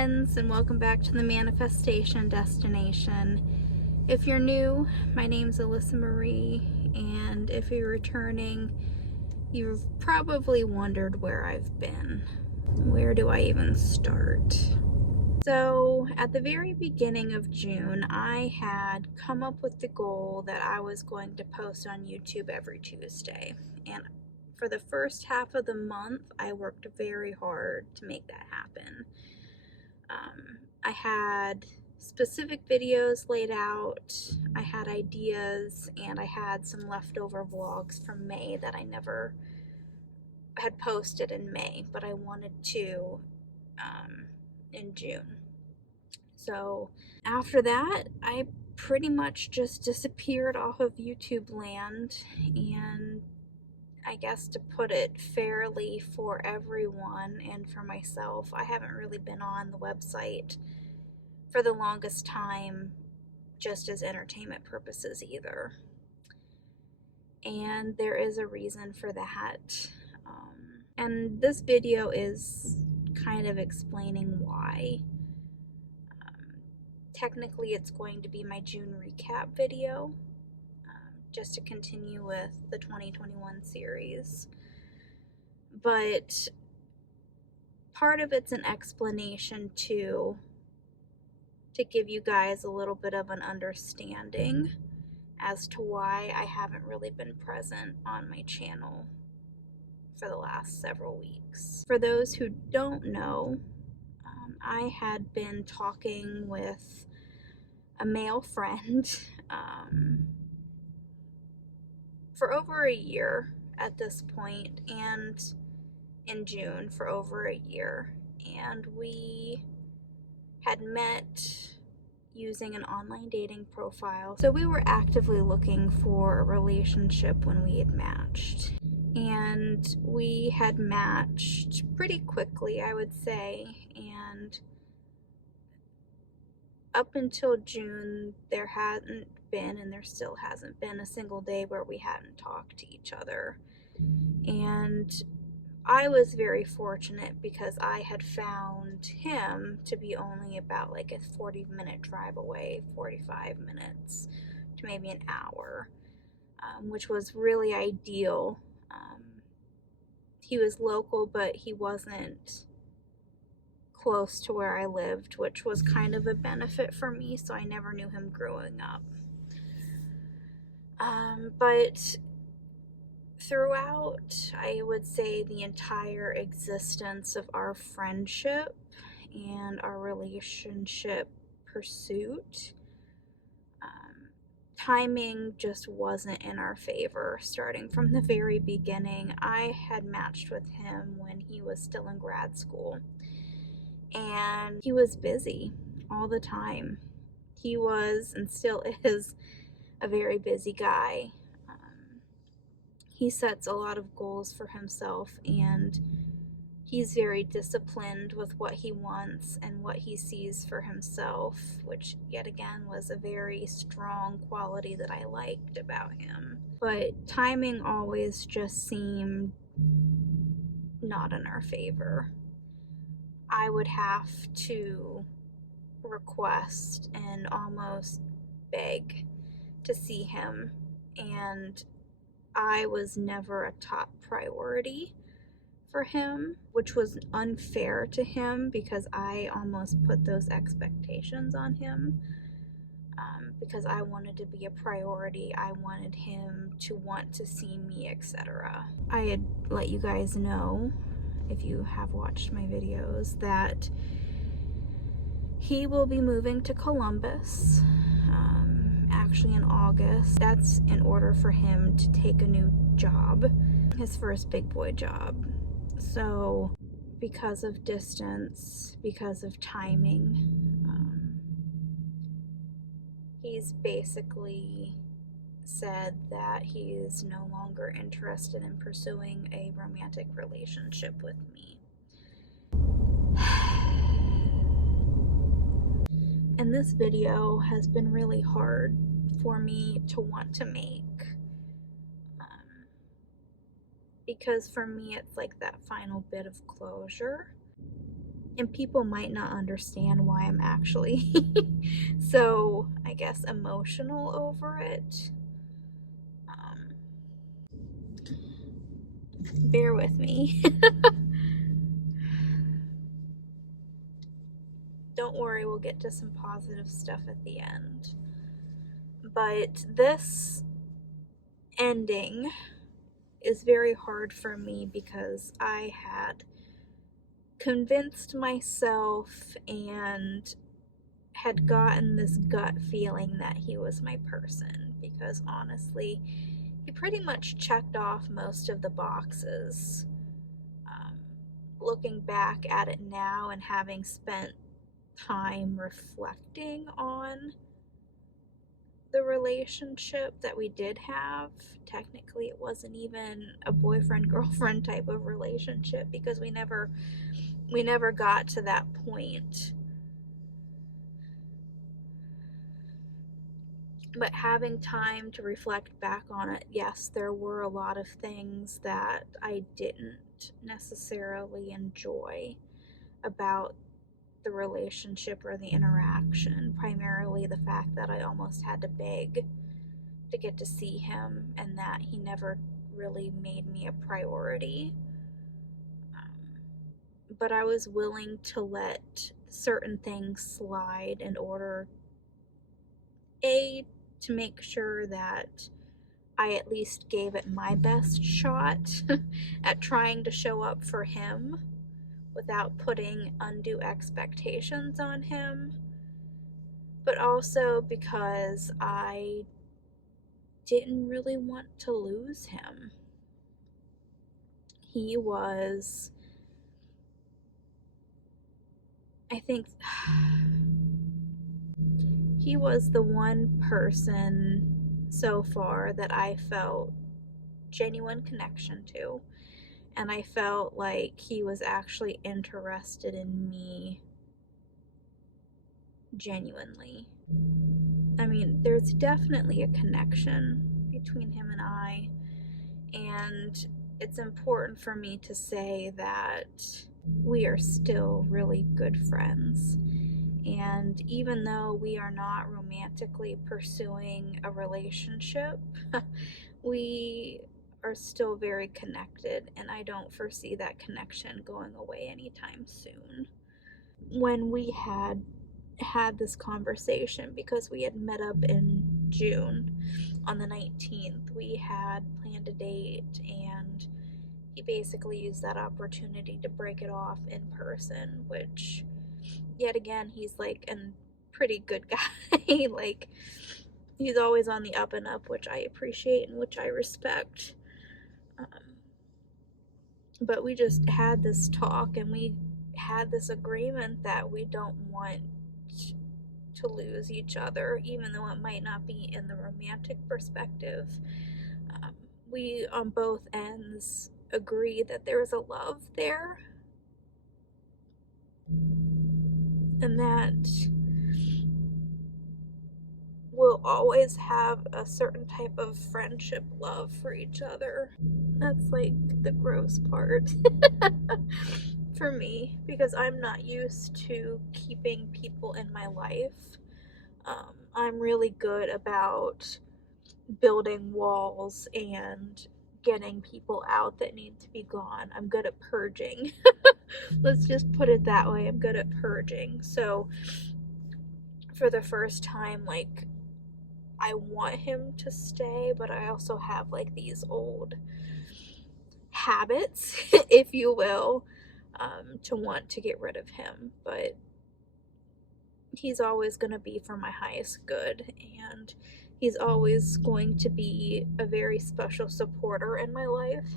friends, and welcome back to the Manifestation Destination. If you're new, my name's Alyssa Marie, and if you're returning, you've probably wondered where I've been. Where do I even start? So, at the very beginning of June, I had come up with the goal that I was going to post on YouTube every Tuesday. And for the first half of the month, I worked very hard to make that happen. I had specific videos laid out, I had ideas, and I had some leftover vlogs from May that I never had posted in May, but I wanted to in June. So after that, I pretty much just disappeared off of YouTube land, and I guess to put it fairly for everyone and for myself, I haven't really been on the website for the longest time just as entertainment purposes either. And there is a reason for that. And this video is kind of explaining why. Technically, it's going to be my June recap video, just to continue with the 2021 series. But part of it's an explanation too, to give you guys a little bit of an understanding as to why I haven't really been present on my channel for the last several weeks. For those who don't know, I had been talking with a male friend for over a year at this point, and in June for over a year, and we had met using an online dating profile. So we were actively looking for a relationship when we had matched. And we had matched pretty quickly, I would say. And up until June, there hadn't been, and there still hasn't been, a single day where we hadn't talked to each other. And I was very fortunate because I had found him to be only about like a 40-minute drive away, 45 minutes to maybe an hour, which was really ideal. He was local, but he wasn't close to where I lived, which was kind of a benefit for me, so I never knew him growing up. But throughout, I would say, the entire existence of our friendship and our relationship pursuit, timing just wasn't in our favor. Starting from the very beginning, I had matched with him when he was still in grad school, and he was busy all the time. He was, and still is, a very busy guy. He sets a lot of goals for himself, and he's very disciplined with what he wants and what he sees for himself, which yet again was a very strong quality that I liked about him. But timing always just seemed not in our favor. I would have to request and almost beg to see him, and I was never a top priority for him, which was unfair to him because I almost put those expectations on him, because I wanted to be a priority. I wanted him to want to see me, etc. I had let you guys know, if you have watched my videos, that he will be moving to Columbus actually in August. That's in order for him to take a new job, his first big boy job. So because of distance, because of timing, he's basically said that he is no longer interested in pursuing a romantic relationship with me. And this video has been really hard for me to want to make, because for me it's like that final bit of closure. and people might not understand why I'm actually so, I guess, emotional over it. Bear with me. Don't worry, we'll get to some positive stuff at the end. But this ending is very hard for me because I had convinced myself and had gotten this gut feeling that he was my person, because honestly, he pretty much checked off most of the boxes. Looking back at it now and having spent time reflecting on the relationship that we did have, technically it wasn't even a boyfriend-girlfriend type of relationship, because we never got to that point. But having time to reflect back on it, yes, there were a lot of things that I didn't necessarily enjoy about the relationship or the interaction. Primarily the fact that I almost had to beg to get to see him, and that he never really made me a priority. But I was willing to let certain things slide in order, A, to make sure that I at least gave it my best shot at trying to show up for him without putting undue expectations on him, but also because I didn't really want to lose him. He was, I think, he was the one person so far that I felt genuine connection to, and I felt like he was actually interested in me genuinely. I mean, there's definitely a connection between him and I, and it's important for me to say that we are still really good friends. And even though we are not romantically pursuing a relationship, we are still very connected, and I don't foresee that connection going away anytime soon. When we had this conversation, because we had met up in June on the 19th, we had planned a date, and he basically used that opportunity to break it off in person, which, yet again, he's like a pretty good guy. Like, he's always on the up and up, which I appreciate and which I respect. But we just had this talk, and we had this agreement that we don't want to lose each other, even though it might not be in the romantic perspective. We on both ends agree that there's a love there, and that we'll always have a certain type of friendship love for each other. That's like the gross part for me, because I'm not used to keeping people in my life. I'm really good about building walls and getting people out that need to be gone. I'm good at purging. Let's just put it that way. I'm good at purging. So for the first time, like, I want him to stay, but I also have like these old habits, if you will, to want to get rid of him. But he's always going to be for my highest good, and he's always going to be a very special supporter in my life.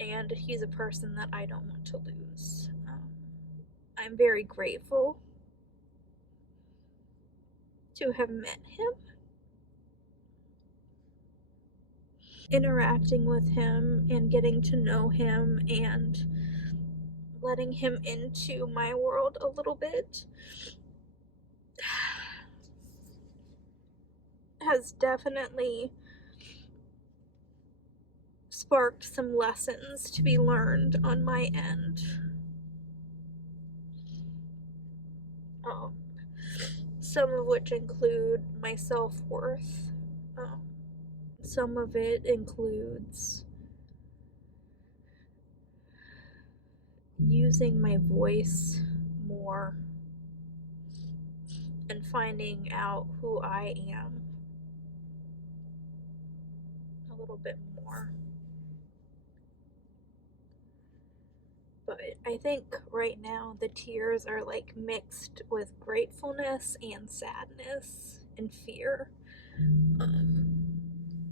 And he's a person that I don't want to lose. I'm very grateful to have met him, interacting with him and getting to know him and letting him into my world a little bit has definitely sparked some lessons to be learned on my end. Some of which include my self-worth. Some of it includes using my voice more and finding out who I am a little bit more. But I think right now the tears are like mixed with gratefulness and sadness and fear.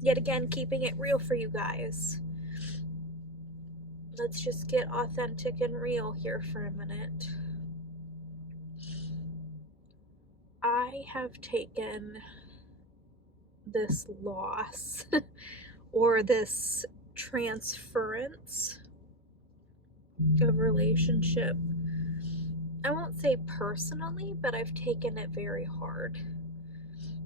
Yet again, keeping it real for you guys. Let's just get authentic and real here for a minute. I have taken this loss or this transference of relationship, I won't say personally, but I've taken it very hard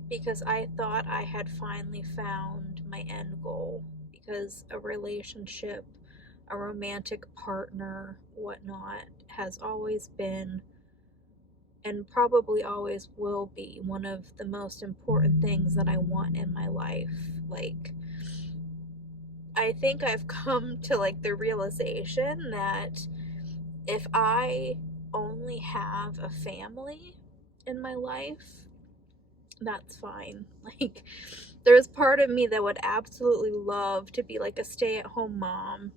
because I thought I had finally found my end goal, because a relationship, a romantic partner, whatnot, has always been and probably always will be one of the most important things that I want in my life. Like, I think I've come to like the realization that if I only have a family in my life, that's fine. Like, there's part of me that would absolutely love to be like a stay-at-home mom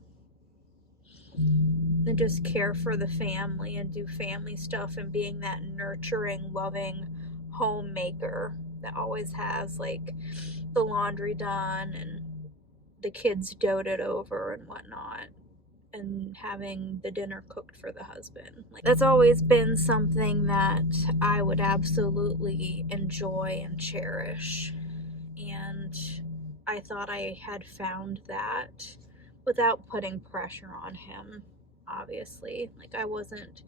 and just care for the family and do family stuff and being that nurturing, loving homemaker that always has like the laundry done and the kids doted over and whatnot, and having the dinner cooked for the husband. Like, that's always been something that I would absolutely enjoy and cherish. And I thought I had found that without putting pressure on him, obviously. Like, I wasn't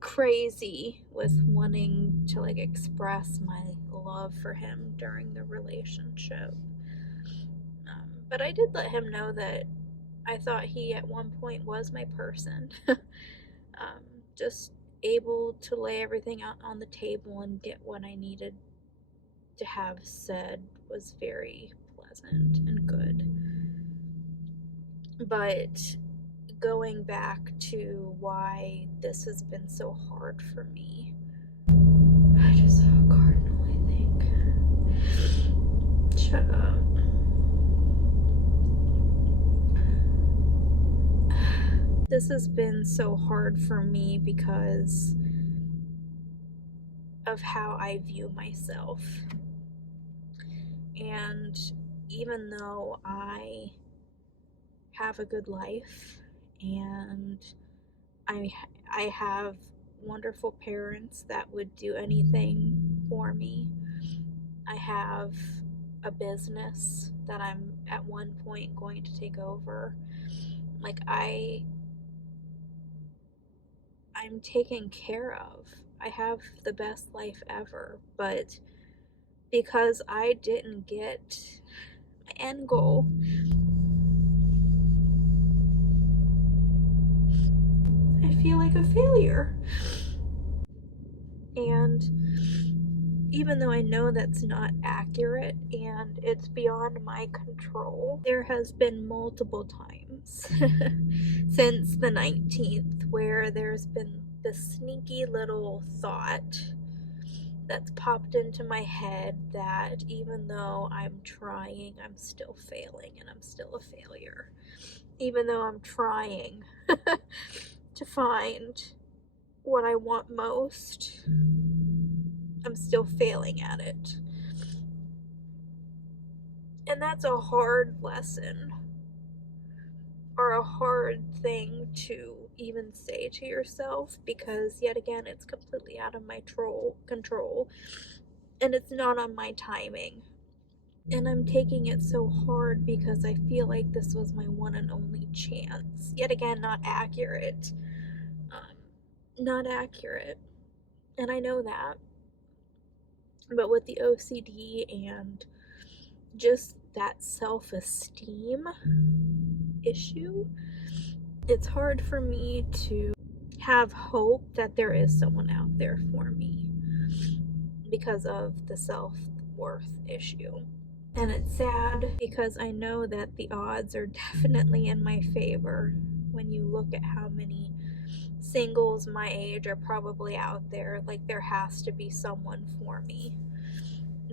crazy with wanting to like express my love for him during the relationship. But I did let him know that I thought he at one point was my person. Just able to lay everything out on the table and get what I needed to have said was very pleasant and good. But going back to why this has been so hard for me, I just saw a cardinal, I think. Shut up. This has been so hard for me because of how I view myself. And even though I have a good life and I have wonderful parents that would do anything for me, I have a business that I'm at one point going to take over. Like, I'm taken care of. I have the best life ever, but because I didn't get my end goal, I feel like a failure. And even though I know that's not accurate and it's beyond my control, there has been multiple times since the 19th where there's been this sneaky little thought that's popped into my head that even though I'm trying, I'm still failing and I'm still a failure. Even though I'm trying to find what I want most, I'm still failing at it. And that's a hard lesson, or a hard thing to even say to yourself, because yet again, it's completely out of my control, and it's not on my timing. And I'm taking it so hard because I feel like this was my one and only chance. Yet again, not accurate. Not accurate. And I know that. But with the OCD and just that self-esteem issue, it's hard for me to have hope that there is someone out there for me because of the self-worth issue. And it's sad because I know that the odds are definitely in my favor when you look at how many singles my age are probably out there. Like, there has to be someone for me.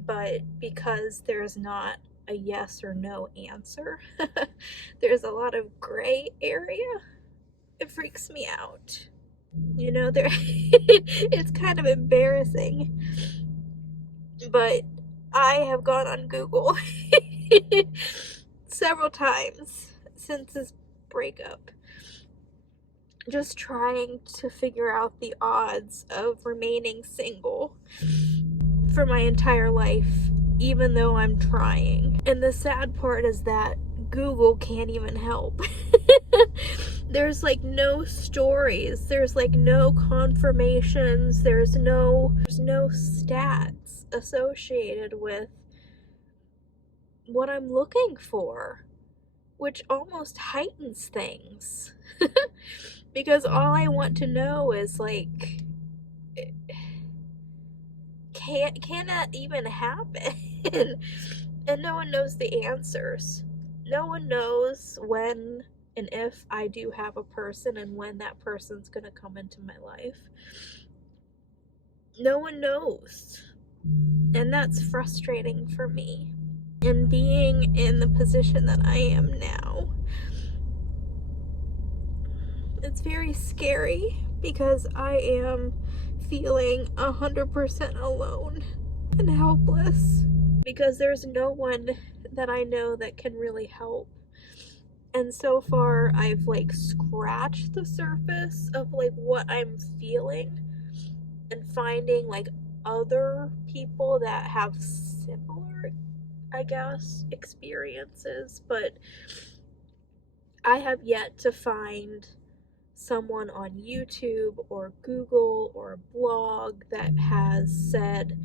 But because there's not a yes or no answer, there's a lot of gray area. It freaks me out. You know, it's kind of embarrassing. But I have gone on Google several times since this breakup, just trying to figure out the odds of remaining single for my entire life, even though I'm trying. And the sad part is that Google can't even help. There's like no stories, there's like no confirmations, there's no stats associated with what I'm looking for, which almost heightens things. Because all I want to know is like, can that even happen? And no one knows the answers. No one knows when and if I do have a person and when that person's gonna come into my life. No one knows. And that's frustrating for me. And being in the position that I am now, it's very scary because I am feeling 100% alone and helpless because there's no one that I know that can really help. And so far I've like scratched the surface of like what I'm feeling and finding like other people that have similar, I guess, experiences, but I have yet to find someone on YouTube or Google or a blog that has said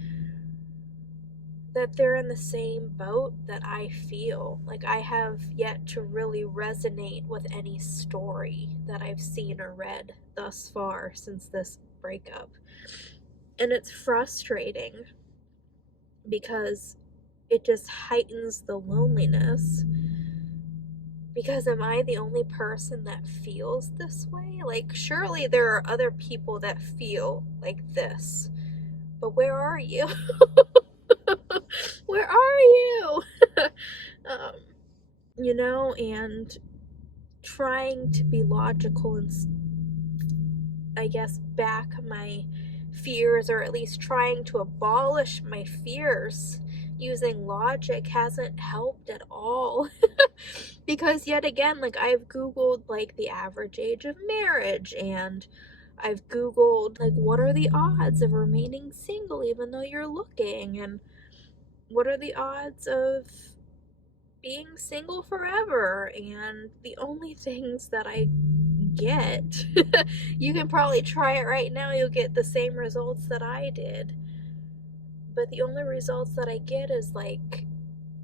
that they're in the same boat that I feel. Like, I have yet to really resonate with any story that I've seen or read thus far since this breakup. And it's frustrating because it just heightens the loneliness. Because am I the only person that feels this way? Like, surely there are other people that feel like this. But where are you? Where are you? You know, and trying to be logical and, I guess, back my fears, or at least trying to abolish my fears using logic, hasn't helped at all. Because yet again, like, I've Googled like the average age of marriage, and I've Googled like what are the odds of remaining single even though you're looking, and what are the odds of being single forever, and the only things that I get, you can probably try it right now, you'll get the same results that I did, but the only results that I get is like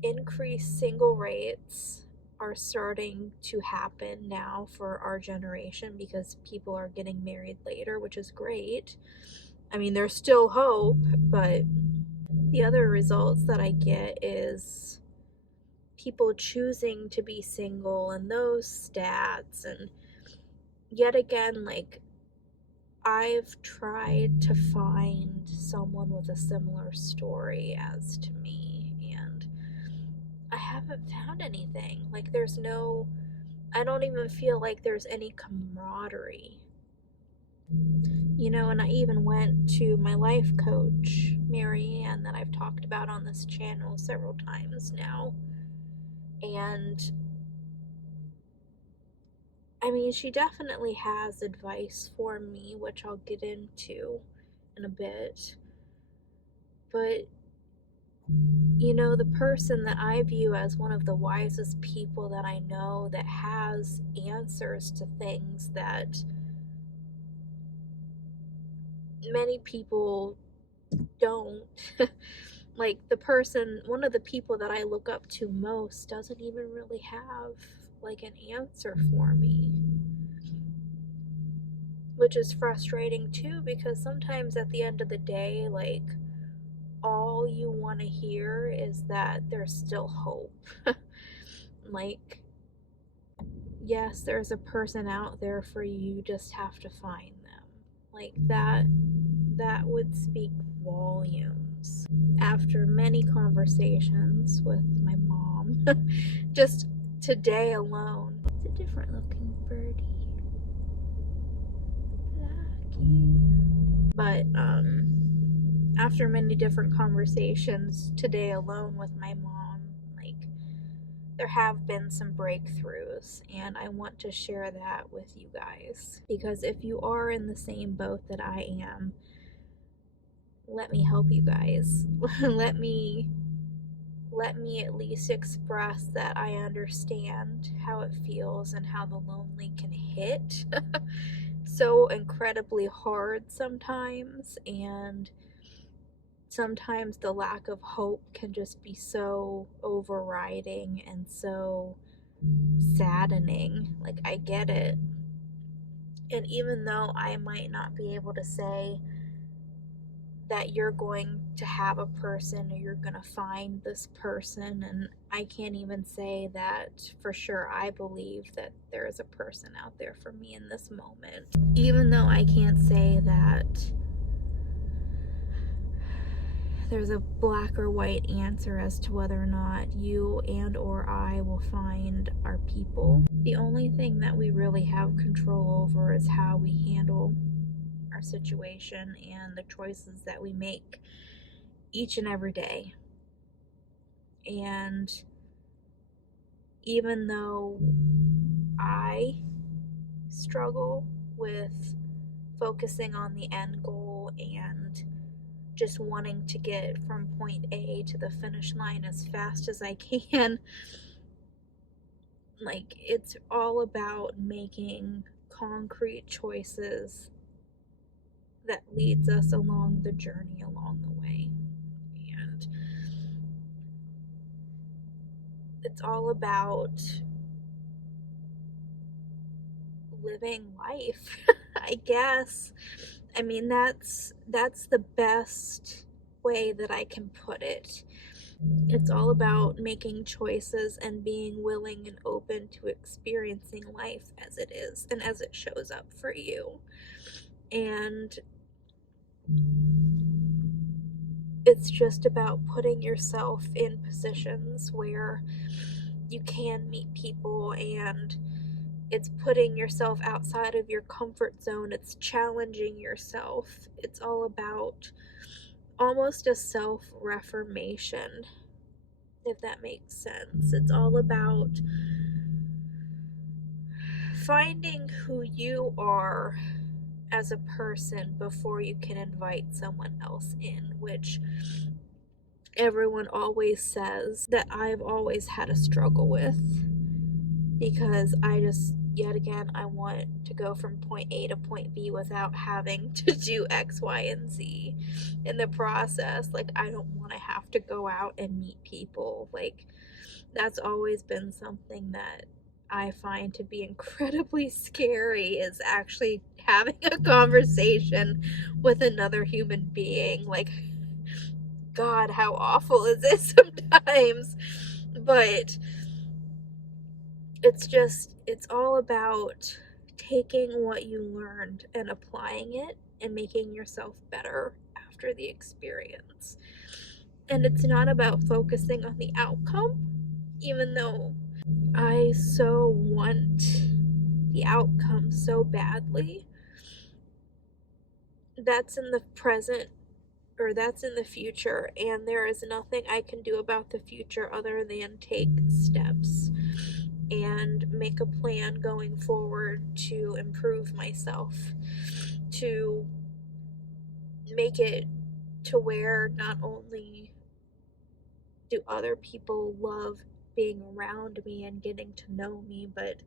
increased single rates are starting to happen now for our generation because people are getting married later, which is great. I mean, there's still hope, but the other results that I get is people choosing to be single and those stats. And yet again, like, I've tried to find someone with a similar story as to me, and I haven't found anything. Like, I don't even feel like there's any camaraderie. You know, and I even went to my life coach, Marianne, that I've talked about on this channel several times now. And I mean, she definitely has advice for me, which I'll get into in a bit. But, you know, the person that I view as one of the wisest people that I know, that has answers to things that many people don't. Like one of the people that I look up to most doesn't even really have like an answer for me, which is frustrating too, because sometimes at the end of the day, like, all you want to hear is that there's still hope. Like, yes, there's a person out there for you, you just have to find them. Like, that would speak volumes. After many conversations with my mom, just today alone, it's a different looking birdie. Lucky. But after many different conversations today alone with my mom, like, there have been some breakthroughs, and I want to share that with you guys, because if you are in the same boat that I am, let me help you guys. let me at least express that I understand how it feels and how the lonely can hit so incredibly hard sometimes, and sometimes the lack of hope can just be so overriding and so saddening. Like, I get it. And even though I might not be able to say that you're going to have a person or you're going to find this person, and I can't even say that for sure I believe that there is a person out there for me in this moment. Even though I can't say that there's a black or white answer as to whether or not you and or I will find our people. The only thing that we really have control over is how we handle our situation and the choices that we make each and every day. And even though I struggle with focusing on the end goal and just wanting to get from point A to the finish line as fast as I can, like, it's all about making concrete choices that leads us along the journey along the way. And it's all about living life, I guess. I mean, that's the best way that I can put it. It's all about making choices and being willing and open to experiencing life as it is and as it shows up for you. And it's just about putting yourself in positions where you can meet people, and it's putting yourself outside of your comfort zone. It's challenging yourself. It's all about almost a self-reformation, if that makes sense. It's all about finding who you are as a person before you can invite someone else in, which everyone always says that I've always had a struggle with, because yet again, I want to go from point A to point B without having to do X, Y, and Z in the process. Like, I don't want to have to go out and meet people. Like, that's always been something that I find to be incredibly scary, is actually having a conversation with another human being. Like, God, how awful is this sometimes? But it's all about taking what you learned and applying it and making yourself better after the experience. And it's not about focusing on the outcome, even though I so want the outcome so badly. That's in the present, or that's in the future, and there is nothing I can do about the future other than take steps and make a plan going forward to improve myself, to make it to where not only do other people love being around me and getting to know me, but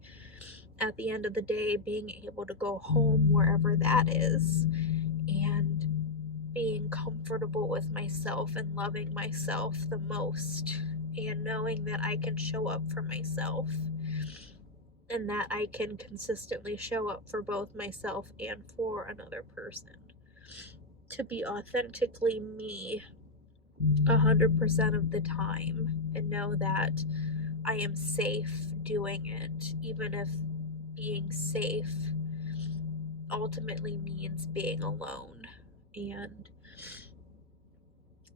at the end of the day, being able to go home wherever that is and being comfortable with myself and loving myself the most, and knowing that I can show up for myself and that I can consistently show up for both myself and for another person. To be authentically me 100% of the time and know that I am safe doing it, even if being safe ultimately means being alone. And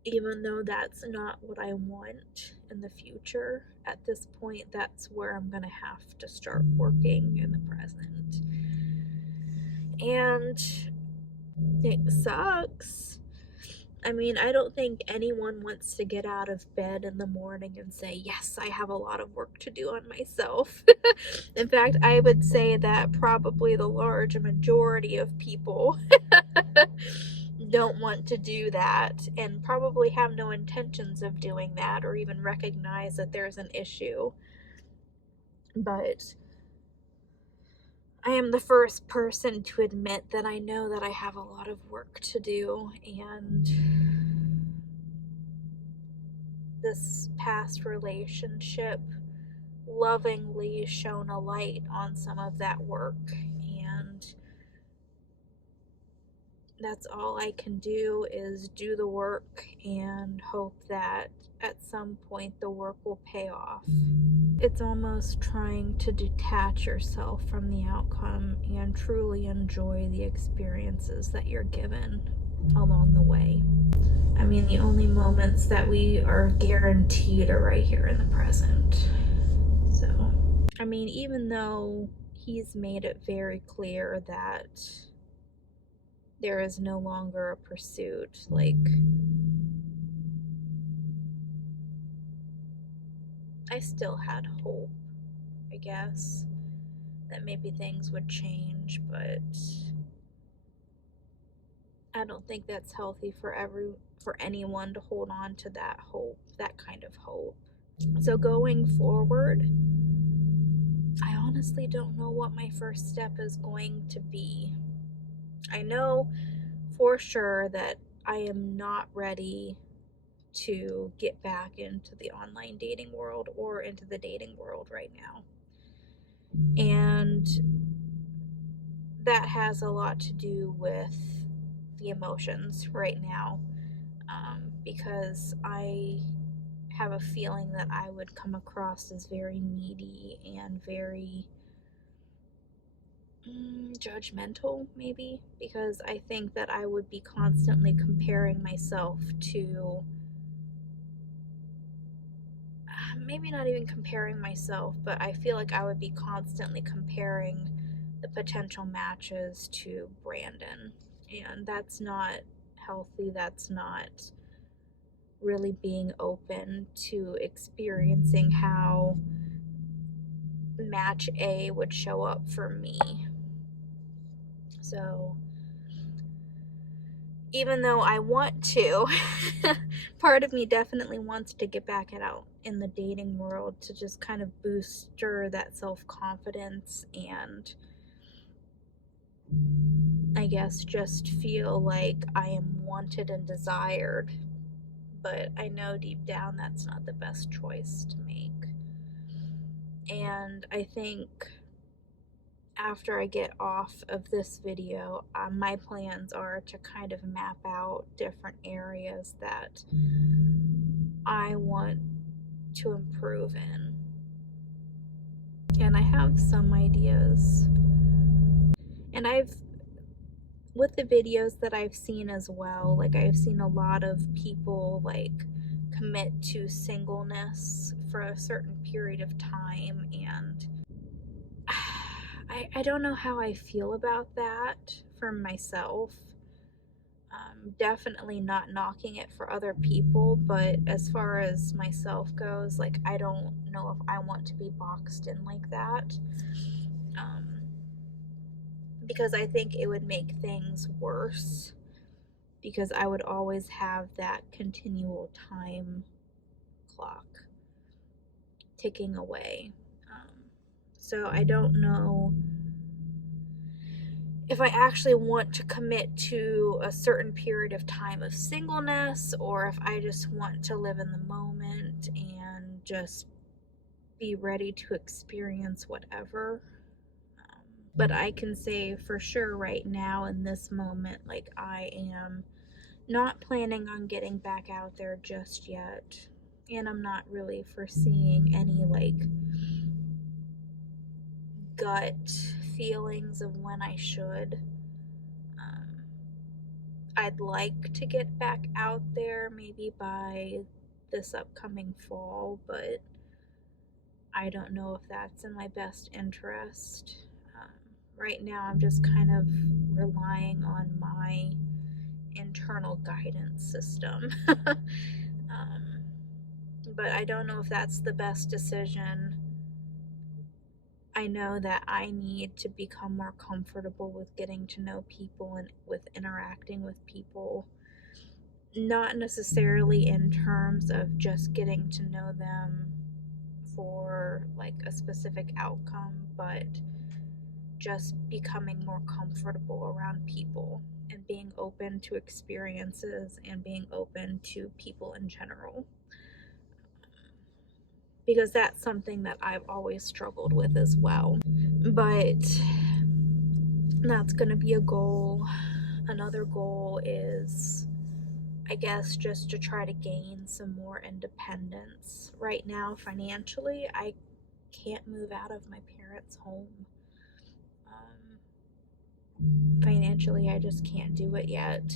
even though that's not what I want in the future, at this point, that's where I'm gonna have to start working in the present. And it sucks. I mean, I don't think anyone wants to get out of bed in the morning and say, yes, I have a lot of work to do on myself. In fact, I would say that probably the large majority of people don't want to do that and probably have no intentions of doing that or even recognize that there's an issue. But I am the first person to admit that I know that I have a lot of work to do, and this past relationship lovingly shone a light on some of that work, and that's all I can do is do the work and hope that at some point the work will pay off. It's almost trying to detach yourself from the outcome and truly enjoy the experiences that you're given along the way. I mean, the only moments that we are guaranteed are right here in the present. So, I mean, even though he's made it very clear that there is no longer a pursuit, like, I still had hope, I guess, that maybe things would change, but I don't think that's healthy for anyone to hold on to that hope, that kind of hope. So going forward, I honestly don't know what my first step is going to be. I know for sure that I am not ready to get back into the online dating world or into the dating world right now. And that has a lot to do with the emotions right now, because I have a feeling that I would come across as very needy and very judgmental, maybe, because I think that I would be constantly comparing myself to, maybe not even comparing myself, but I feel like I would be constantly comparing the potential matches to Brandon, and that's not healthy. That's not really being open to experiencing how match A would show up for me. So even though I want to, part of me definitely wants to get back out in the dating world to just kind of booster that self-confidence and I guess just feel like I am wanted and desired. But I know deep down that's not the best choice to make. And I think after I get off of this video, my plans are to kind of map out different areas that I want to improve in. And I have some ideas. And with the videos that I've seen as well, like I've seen a lot of people like commit to singleness for a certain period of time, and I don't know how I feel about that for myself. Definitely not knocking it for other people, but as far as myself goes, like I don't know if I want to be boxed in like that, because I think it would make things worse, because I would always have that continual time clock ticking away. So I don't know if I actually want to commit to a certain period of time of singleness, or if I just want to live in the moment and just be ready to experience whatever. But I can say for sure right now in this moment, like, I am not planning on getting back out there just yet. And I'm not really foreseeing any like gut feelings of when I should. I'd like to get back out there maybe by this upcoming fall, but I don't know if that's in my best interest. Um, right now, I'm just kind of relying on my internal guidance system. But I don't know if that's the best decision. I know that I need to become more comfortable with getting to know people and with interacting with people. Not necessarily in terms of just getting to know them for like a specific outcome, but just becoming more comfortable around people and being open to experiences and being open to people in general. Because that's something that I've always struggled with as well. But that's going to be a goal. Another goal is, I guess, just to try to gain some more independence. Right now, financially, I can't move out of my parents' home. Financially, I just can't do it yet.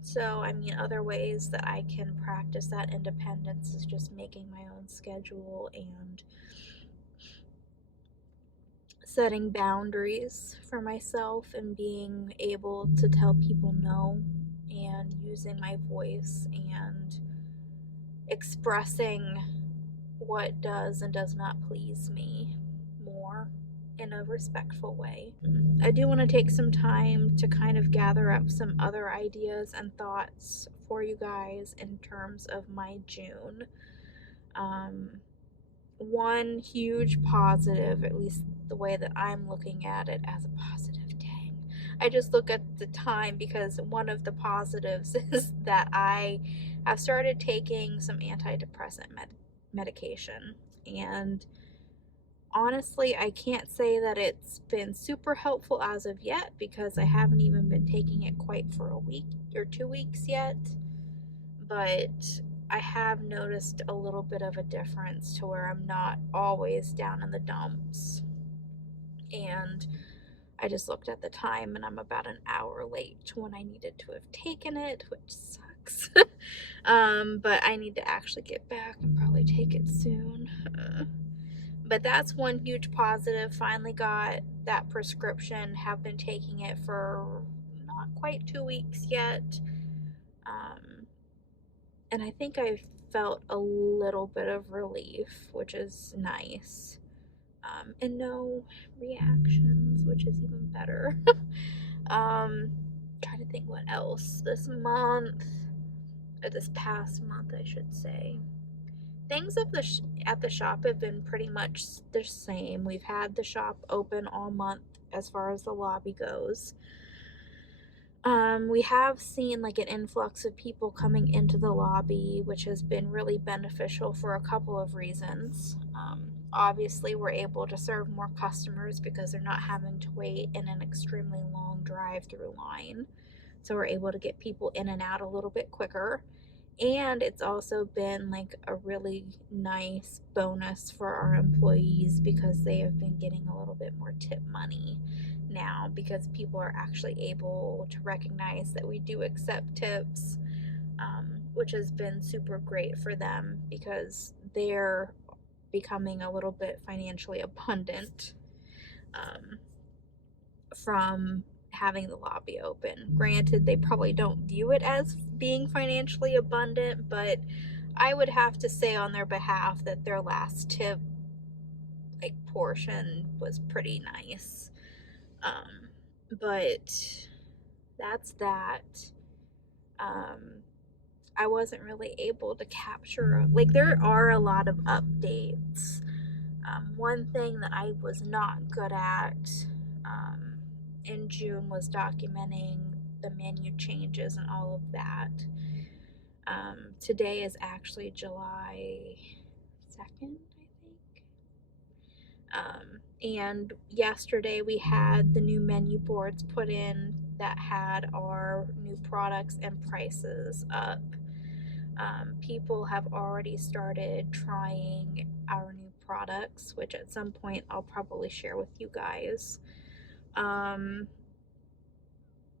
So, I mean, other ways that I can practice that independence is just making my own schedule and setting boundaries for myself and being able to tell people no, and using my voice and expressing what does and does not please me more in a respectful way. I do want to take some time to kind of gather up some other ideas and thoughts for you guys in terms of my June. One huge positive, at least the way that I'm looking at it as a positive, dang. I just look at the time because one of the positives is that I have started taking some antidepressant medication. And honestly, I can't say that it's been super helpful as of yet because I haven't even been taking it quite for a week or 2 weeks yet. But I have noticed a little bit of a difference to where I'm not always down in the dumps. And I just looked at the time and I'm about an hour late to when I needed to have taken it, which sucks. But I need to actually get back and probably take it soon. But that's one huge positive. Finally got that prescription, have been taking it for not quite 2 weeks yet. And I think I felt a little bit of relief, which is nice. And no reactions, which is even better. Trying to think what else. This month, or this past month, I should say. Things at the shop have been pretty much the same. We've had the shop open all month as far as the lobby goes. We have seen like an influx of people coming into the lobby, which has been really beneficial for a couple of reasons. Obviously, we're able to serve more customers because they're not having to wait in an extremely long drive-through line. So we're able to get people in and out a little bit quicker. And it's also been like a really nice bonus for our employees because they have been getting a little bit more tip money now because people are actually able to recognize that we do accept tips, which has been super great for them because they're becoming a little bit financially abundant from having the lobby open. Granted, they probably don't view it as being financially abundant, but I would have to say on their behalf that their last tip like portion was pretty nice. But that's that. I wasn't really able to capture, like, there are a lot of updates One thing that I was not good at in June was documenting the menu changes and all of that. Today is actually July 2nd, I think. And yesterday we had the new menu boards put in that had our new products and prices up. People have already started trying our new products, which at some point I'll probably share with you guys.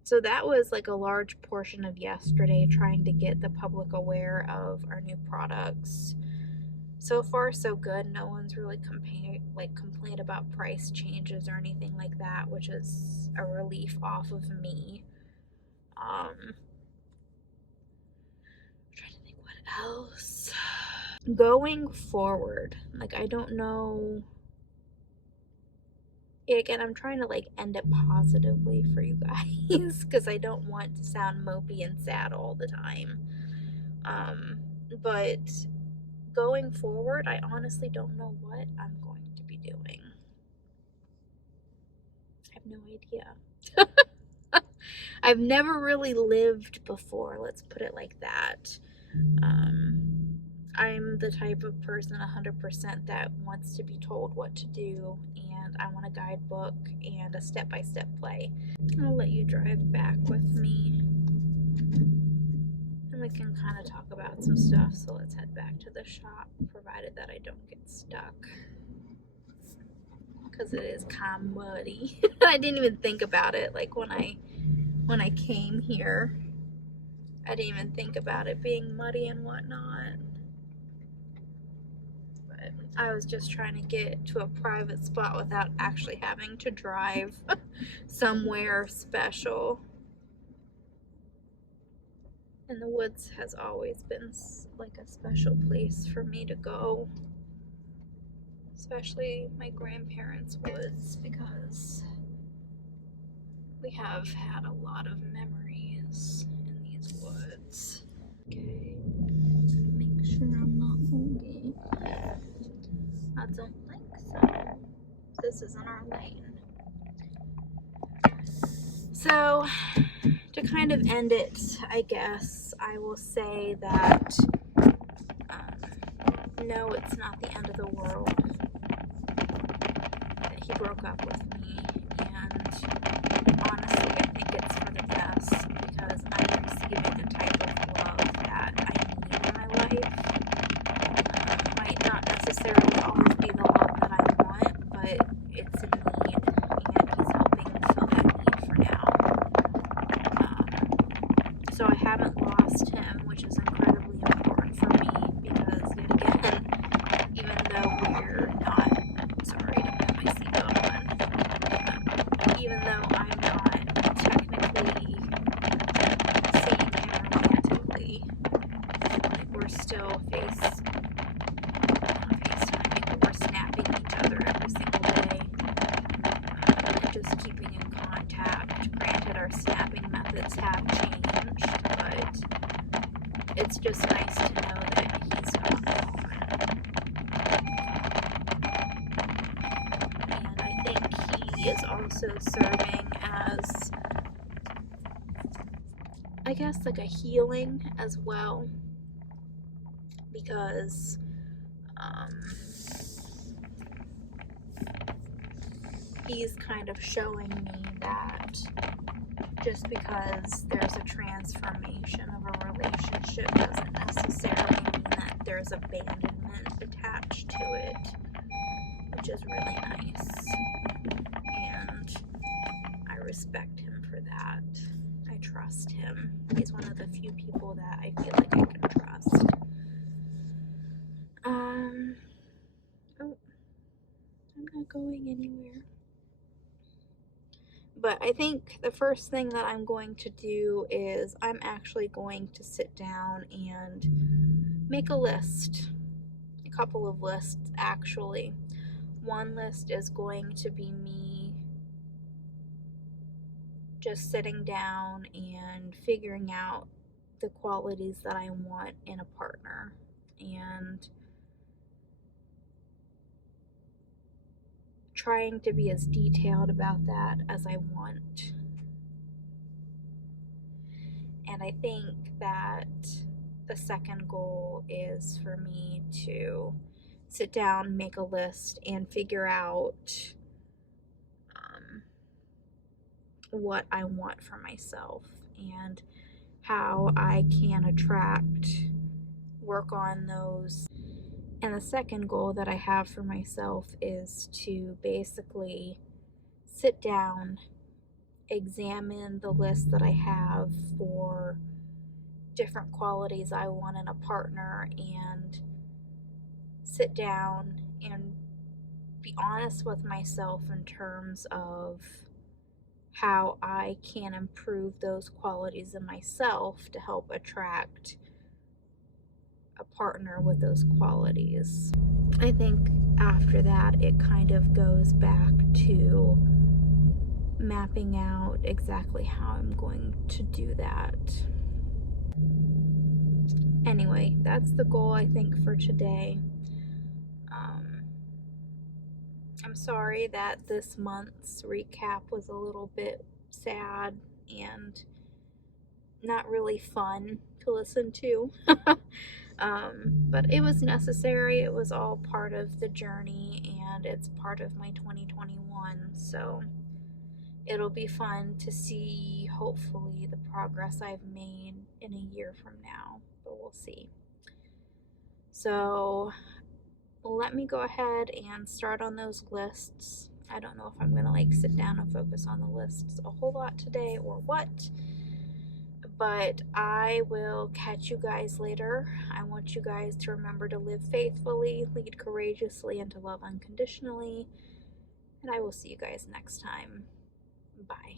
So that was like a large portion of yesterday, trying to get the public aware of our new products. So far, so good. No one's really complained about price changes or anything like that, which is a relief off of me. I'm trying to think what else. Going forward, like, I don't know. Again, I'm trying to like end it positively for you guys because I don't want to sound mopey and sad all the time. But going forward, I honestly don't know what I'm going to be doing. I have no idea. I've never really lived before, let's put it like that. I'm the type of person 100% that wants to be told what to do, and I want a guidebook and a step-by-step play. I'll let you drive back with me, and we can kind of talk about some stuff. So let's head back to the shop, provided that I don't get stuck, because it is kind of muddy. I didn't even think about it, like when I came here. I didn't even think about it being muddy and whatnot. But I was just trying to get to a private spot without actually having to drive somewhere special. And the woods has always been like a special place for me to go. Especially my grandparents' woods, because we have had a lot of memories in these woods. Okay, make sure I'm not moving. I don't think so. This isn't our lane. So, to kind of end it, I guess I will say that no, it's not the end of the world that he broke up with me, and honestly, I think it's for the best, because I'm receiving the type of love that I need in my life. It might not necessarily always be the love that I want, but it's a need, and he's helping fill that need for now. So I haven't lost him, which is incredibly important for me, because yet again, even though we're not, sorry, I don't have my seatbelt on, even though I'm not technically seeing him romantically, like, we're still we're snapping each other every single day, just keeping in contact. Granted, our snapping methods have changed, but it's just nice to know that he's not gone. And I think he is also serving as, I guess, like a healing as well, because he's kind of showing me that just because there's a transformation of a relationship doesn't necessarily mean that there's abandonment attached to it, which is really nice, and I respect him for that. I trust him. He's one of the few people that I feel like I can trust. Oh, I'm not going anywhere. But I think the first thing that I'm going to do is I'm actually going to sit down and make a list. A couple of lists, actually. One list is going to be me just sitting down and figuring out the qualities that I want in a partner. And trying to be as detailed about that as I want. And I think that the second goal is for me to sit down, make a list, and figure out what I want for myself and how I can work on those. And the second goal that I have for myself is to basically sit down, examine the list that I have for different qualities I want in a partner, and sit down and be honest with myself in terms of how I can improve those qualities in myself to help attract a partner with those qualities. I think after that, it kind of goes back to mapping out exactly how I'm going to do that. Anyway, that's the goal, I think, for today. I'm sorry that this month's recap was a little bit sad and not really fun to listen to. But it was necessary. It was all part of the journey, and it's part of my 2021. So it'll be fun to see, hopefully, the progress I've made in a year from now. But we'll see. So let me go ahead and start on those lists. I don't know if I'm gonna sit down and focus on the lists a whole lot today or what, but I will catch you guys later. I want you guys to remember to live faithfully, lead courageously, and to love unconditionally. And I will see you guys next time. Bye.